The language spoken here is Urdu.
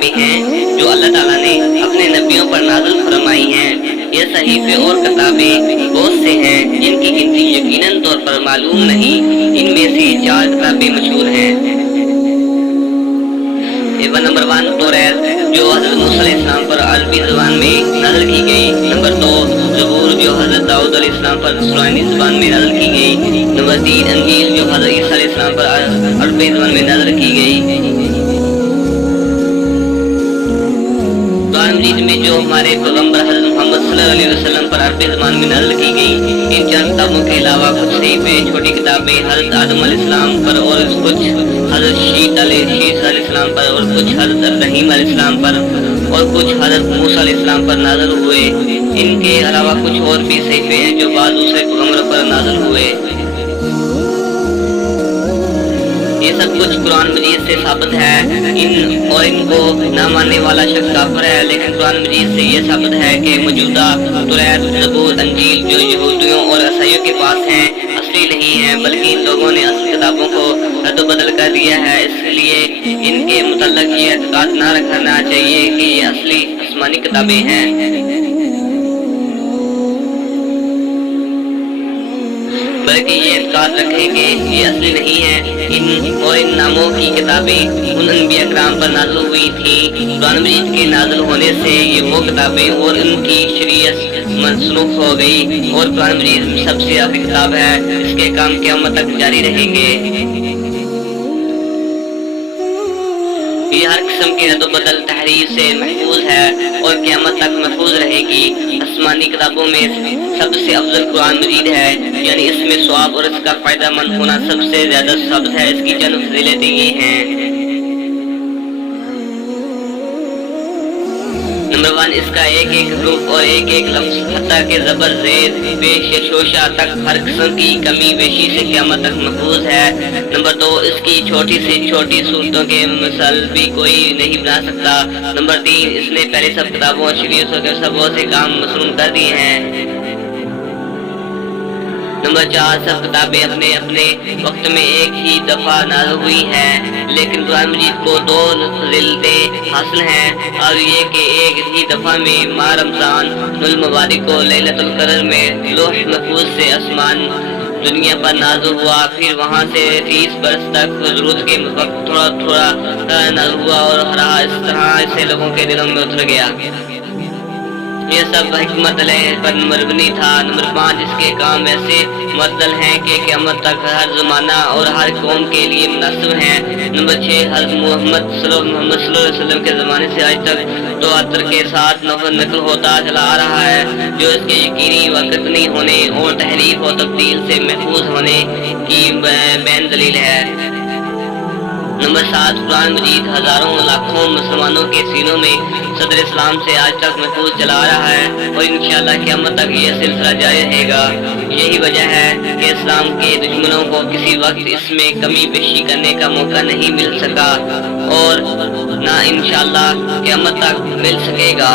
کتابیں ہیں جو اللہ تعالیٰ نے اپنے نبیوں پر نازل فرمائی ہیں۔ یہ صحیفے اور کتابیں بہت سے ہیں جن کی گنتی یقیناً طور پر معلوم نہیں۔ ان میں سے 4 کتابیں مشہور ہیں۔ نمبر 1 توریت، جو حضرت موسیٰ علیہ السلام پر عربی زبان میں نازل کی گئی۔ نمبر 2 زبور، جو حضرت داؤد علیہ السلام پر عبرانی زبان میں نازل کی گئی۔ نمبر 3 انجیل، جو حضرت عیسیٰ علیہ السلام پر عربی زبان میں نازل کی گئی۔ قرآن مجید میں جو ہمارے پیغمبر حضرت محمد صلی اللہ علیہ وسلم پر عربی زبان میں نازل کی گئی، ان 4 کتابوں کے علاوہ کچھ صحیفے چھوٹی کتابیں حضرت آدم علیہ السلام پر اور کچھ حضرت شیس علیہ السلام پر اور کچھ حضرت ابراہیم علیہ السلام پر اور کچھ حضرت موسیٰ علیہ السلام پر نازل ہوئے۔ ان کے علاوہ کچھ اور بھی صحیفے ہیں جو بعض دوسرے پیغمبروں پر نازل ہوئے۔ یہ سب کچھ قرآن مجید سے ثابت ہے۔ ان کو نہ ماننے والا شخص کافر ہے، لیکن قرآن مجید سے یہ ثابت ہے کہ موجودہ توریت، زبور، انجیل جو یہودیوں اور عیسائیوں کے پاس ہیں اصلی نہیں ہیں، بلکہ ان لوگوں نے اصلی کتابوں کو رد و بدل کر دیا ہے۔ اس لیے ان کے متعلق یہ اعتقاد نہ رکھنا چاہیے کہ یہ اصلی آسمانی کتابیں ہیں، بلکہ یہ اعتقاد رکھیں کہ یہ اصلی نہیں ہے۔ ان ناموں کی کتابیں ان انبیاء کرام پر نازل ہوئی تھیں۔ قرآن مجید کے نازل ہونے سے یہ وہ کتابیں اور ان کی شریعت منسوخ ہو گئی، اور قرآن مجید سب سے آخری کتاب ہے۔ اس کے کام قیامت تک جاری رہیں گے۔ یہ ہر قسم کے رد و بدل تحریف سے محفوظ ہے اور قیامت تک محفوظ رہے گی۔ آسمانی کتابوں میں سب سے افضل قرآن مجید ہے، یعنی اس میں ثواب اور اس کا فائدہ مند ہونا سب سے زیادہ ثابت ہے۔ اس کی چند فضیلتیں یہ ہیں۔ نمبر 1 اس کا ایک ایک حروف اور ایک ایک لفظ حتیٰ کہ زبر، زیر، پیش یا شوشہ تک ہر قسم کی کمی بیشی سے قیامت تک محفوظ ہے۔ نمبر 2 اس کی چھوٹی سے چھوٹی صورتوں کے مثال بھی کوئی نہیں بنا سکتا۔ نمبر 3 اس نے پہلے سب کتابوں اور شریعتوں کے سب سے کام مسنون کر دیے ہیں۔ نمبر 4 سب کتابیں اپنے اپنے وقت میں ایک ہی دفعہ نازل ہوئی ہیں، لیکن قرآن مجید کو 2 فضیلتیں حاصل ہیں، اور یہ کہ ایک ہی دفعہ میں ماہ رمضان المبارک کو لیلۃ القدر میں لوح محفوظ سے آسمان دنیا پر نازل ہوا، پھر وہاں سے 30 برس تک ضرورت کے وقت تھوڑا تھوڑا نازل ہوا اور اس طرح سے لوگوں کے دلوں میں اتر گیا۔ یہ سب حکمت علیہ پر مبنی تھا۔ نمبر 5 اس کے کام ایسے معطل ہیں کہ قیامت تک ہر زمانہ اور ہر قوم کے لیے مناسب ہیں۔ نمبر 6 حضرت محمد صلی اللہ علیہ وسلم کے زمانے سے آج تک تواتر کے ساتھ نقل ہوتا چلا آ رہا ہے، جو اس کے یقینی وقت نہیں ہونے اور تحریف و تبدیل سے محفوظ ہونے کی بین دلیل ہے۔ نمبر 7 قرآن مجید ہزاروں لاکھوں مسلمانوں کے سینوں میں صدر اسلام سے آج تک محفوظ چلا آ رہا ہے، اور انشاءاللہ قیامت تک یہ سلسلہ جاری رہے گا۔ یہی وجہ ہے کہ اسلام کے دشمنوں کو کسی وقت اس میں کمی بیشی کرنے کا موقع نہیں مل سکا، اور نہ انشاءاللہ قیامت تک مل سکے گا۔